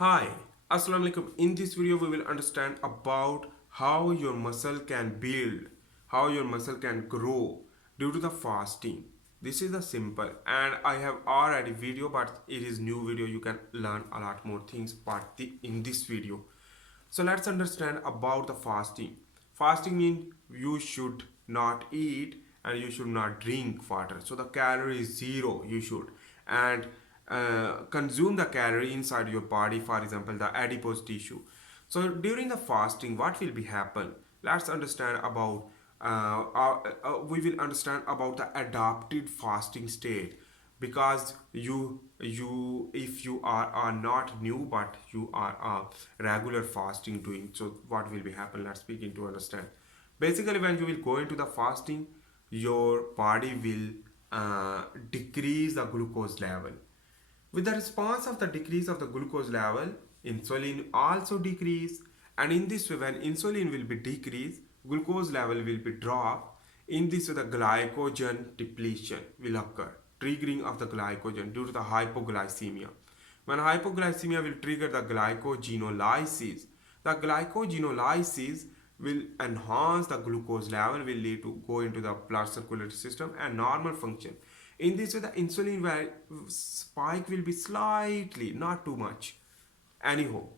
Hi, Assalamu alaikum. In this video, we will understand about how your muscle can build, how your muscle can grow due to the fasting. This is the simple, and I have already video, but it is new video. You can learn a lot more things, in this video. So let's understand about the fasting. Fasting means you should not eat and you should not drink water. So the calorie is zero. You should and consume the calorie inside your body. For example, the adipose tissue. So during the fasting, what will be happen? Let's understand about. We will understand about the adapted fasting state because you if you are not new but you are a regular fasting doing, so what will be happen, let's begin to understand. Basically, when you will go into the fasting, your body will decrease the glucose level. With the response of the decrease of the glucose level, insulin also decrease, and in this way, when insulin will be decreased, glucose level will be dropped. In this way, the glycogen depletion will occur, triggering of the glycogen due to the hypoglycemia. When hypoglycemia will trigger the glycogenolysis will enhance the glucose level, will lead to go into the blood circulatory system and normal function. In this way, the insulin spike will be slightly, not too much. Anyhow,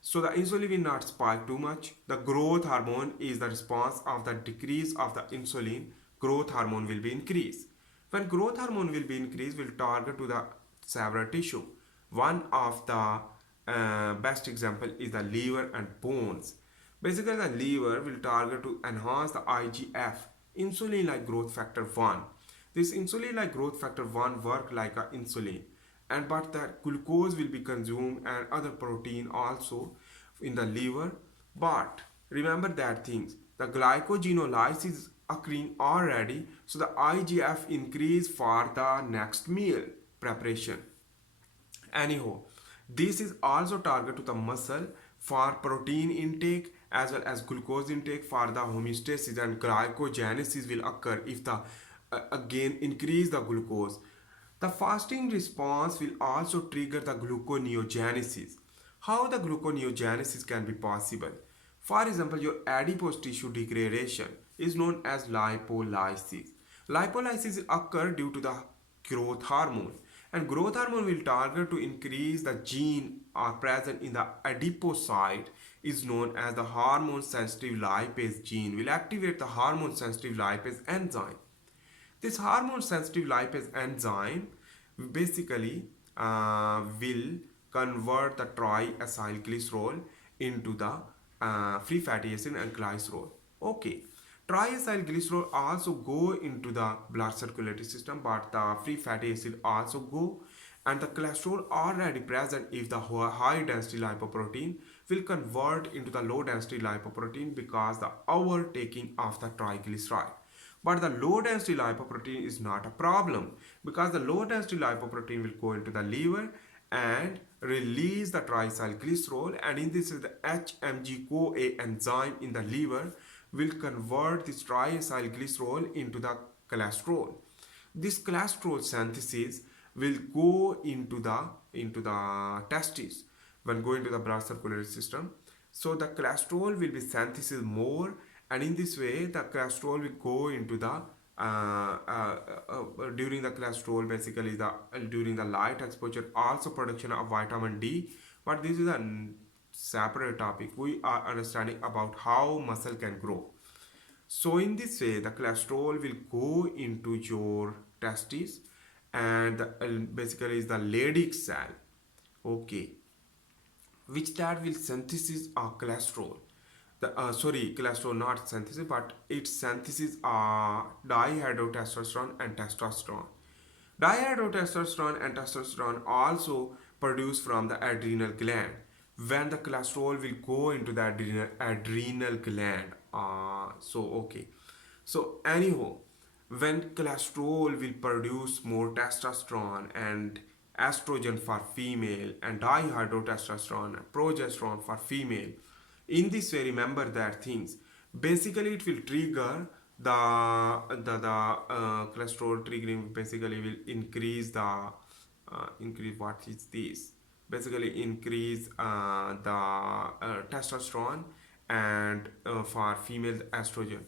so the insulin will not spike too much. The growth hormone is the response of the decrease of the insulin. Growth hormone will be increased. When growth hormone will be increased, will target to the several tissue. One of the best example is the liver and bones. Basically, the liver will target to enhance the IGF, insulin like growth factor 1. This insulin like growth factor 1 work like a insulin, and but that glucose will be consumed and other protein also in the liver. But remember that things, the glycogenolysis is occurring already, so the IGF increase for the next meal preparation. Anyhow, this is also target to the muscle for protein intake as well as glucose intake for the homeostasis, and glycogenesis will occur if the again increase the glucose. The fasting response will also trigger the gluconeogenesis. How the gluconeogenesis can be possible? For example, your adipose tissue degradation is known as lipolysis. Lipolysis occur due to the growth hormone, and growth hormone will target to increase the gene are present in the adipocyte is known as the hormone sensitive lipase gene, will activate the hormone sensitive lipase enzyme. This hormone sensitive lipase enzyme basically will convert the triacylglycerol into the free fatty acid and glycerol. Okay, triacylglycerol also go into the blood circulatory system, but the free fatty acid also go, and the cholesterol already present if the high density lipoprotein will convert into the low density lipoprotein because the overtaking of the triglyceride. But the low density lipoprotein is not a problem because the low density lipoprotein will go into the liver and release the triacylglycerol, and in this the HMG-CoA enzyme in the liver will convert this triacylglycerol into the cholesterol. This cholesterol synthesis will go into the testes when going to the blood circulatory system. So the cholesterol will be synthesized more, and in this way the cholesterol will go into the during the cholesterol, basically the during the light exposure, also production of vitamin D. But this is a separate topic. We are understanding about how muscle can grow. So in this way, the cholesterol will go into your testes, and basically is the Leydig cell. Okay, which that will synthesis cholesterol. Cholesterol not synthesis, but it synthesis dihydrotestosterone and testosterone. Dihydrotestosterone and testosterone also produced from the adrenal gland. When the cholesterol will go into the adrenal gland. Okay. So anyhow, when cholesterol will produce more testosterone and estrogen for female and dihydrotestosterone and progesterone for female, in this way remember that things, basically it will trigger the cholesterol triggering basically will increase the increase what is this, basically increase the testosterone and for female estrogen.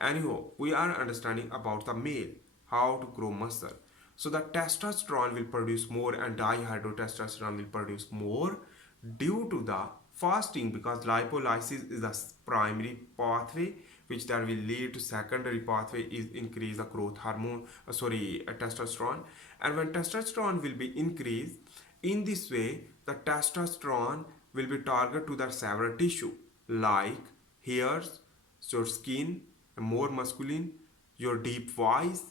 Anyhow, we are understanding about the male, how to grow muscle. So the testosterone will produce more and dihydrotestosterone will produce more due to the fasting, because lipolysis is the primary pathway which that will lead to secondary pathway is increase the growth hormone, testosterone. And when testosterone will be increased, in this way the testosterone will be targeted to the several tissue like hairs, your skin, more masculine, your deep voice,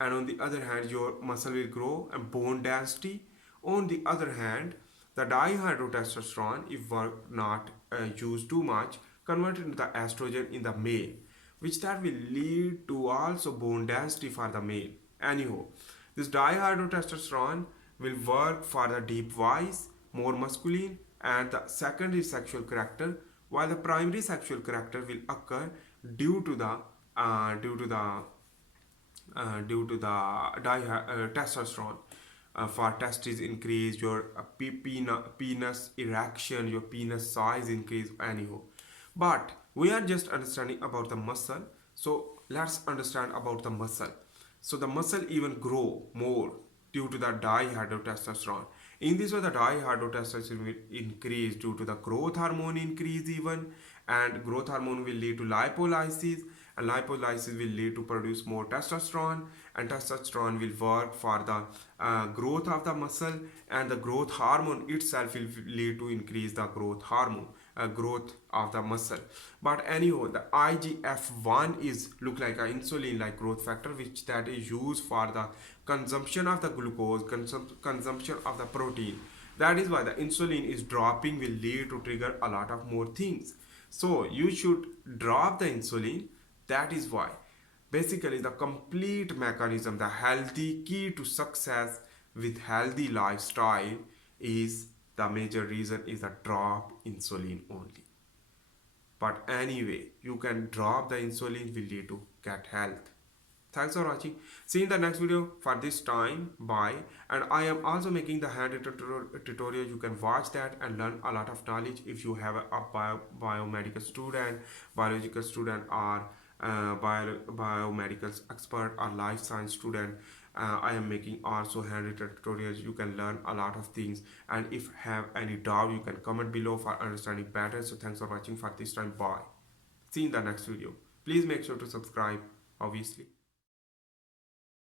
and on the other hand your muscle will grow and bone density. On the other hand, the dihydrotestosterone, if were not used too much, converted into the estrogen in the male, which that will lead to also bone density for the male. Anyhow, this dihydrotestosterone will work for the deep voice, more masculine, and the secondary sexual character, while the primary sexual character will occur due to the uh, due to the testosterone. For testes increase, your penis erection, your penis size increase. Anyhow, but we are just understanding about the muscle, so let's understand about the muscle. So the muscle even grow more due to the dihydrotestosterone. In this way, the dihydrotestosterone will increase due to the growth hormone increase even, and growth hormone will lead to lipolysis, and lipolysis will lead to produce more testosterone, and testosterone will work for the growth of the muscle, and the growth hormone itself will lead to increase the growth hormone, growth of the muscle. But anyhow, the IGF-1 is look like an insulin like growth factor, which that is used for the consumption of the glucose, consumption of the protein. That is why the insulin is dropping will lead to trigger a lot of more things. So you should drop the insulin. That is why basically the complete mechanism, the healthy key to success with healthy lifestyle is the major reason is the drop insulin only. But anyway, you can drop the insulin will lead to get health. Thanks for watching. See you in the next video. For this time, bye. And I am also making the hand tutorial. You can watch that and learn a lot of knowledge if you have a biomedical student, biological student, or biomedical expert or life science student. I am making also handwritten tutorials. You can learn a lot of things, and if have any doubt you can comment below for understanding better. So thanks for watching for this time. Bye. See you in the next video. Please make sure to subscribe obviously.